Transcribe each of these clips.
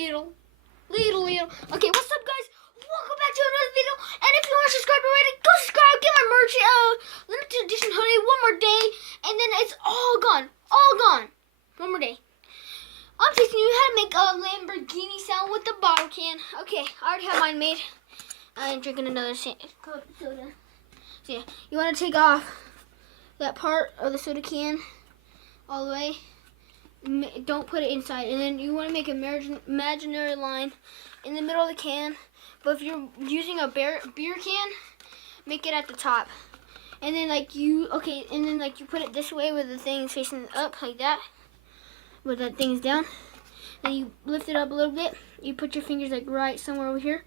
little. Okay, what's up, guys? Welcome back to another video. And if you aren't subscribed already, go subscribe. Get my merch. Limited edition hoodie. One more day, and then it's all gone. All gone. One more day. I'm teaching you how to make a Lamborghini sound with the bottle can. Okay, I already have mine made. I'm drinking another soda. So yeah, you want to take off that part of the soda can all the way. Don't put it inside, and then you want to make an imaginary line in the middle of the can. But if you're using a beer can, make it at the top. And then you put it this way with the thing facing up like that, with that thing's down. Then you lift it up a little bit. You put your fingers right somewhere over here,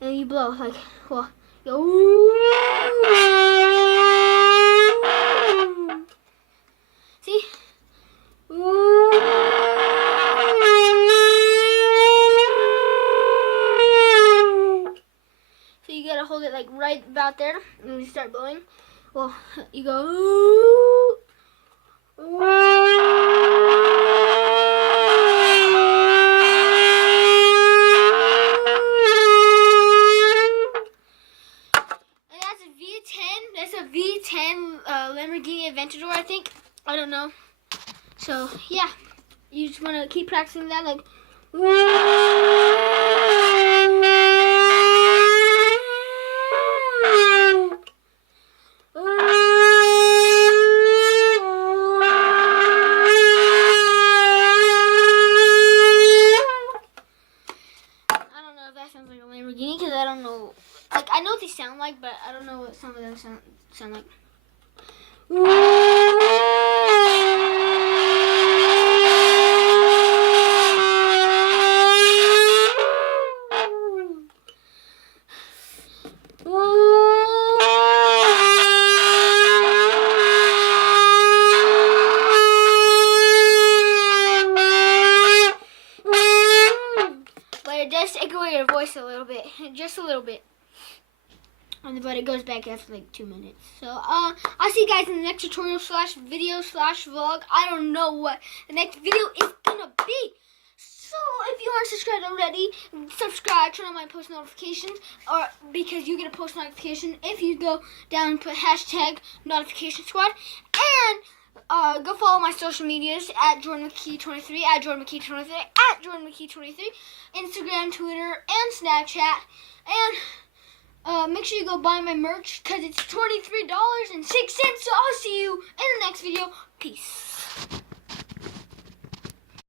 and then you blow you go. See? So you gotta hold it right about there, and when you start blowing, well, you go. And that's a V10. That's a V10 Lamborghini Aventador, I think. I don't know. So yeah, you just want to keep practicing that, And I don't know if that sounds like a Lamborghini, because I don't know. I know what they sound like, but I don't know what some of them sound like. But it does take away your voice a little bit, just a little bit. But it goes back after 2 minutes. So I'll see you guys in the next tutorial / video / vlog. I don't know what the next video is gonna be. So if you aren't subscribed already, subscribe, turn on my post notifications, or because you get a post notification if you go down and put #notification squad. And go follow my social medias at Jordan McKee23, at Jordan McKee23, at Jordan McKee23, Instagram, Twitter, and Snapchat. And make sure you go buy my merch, because it's $23.06. So I'll see you in the next video. Peace.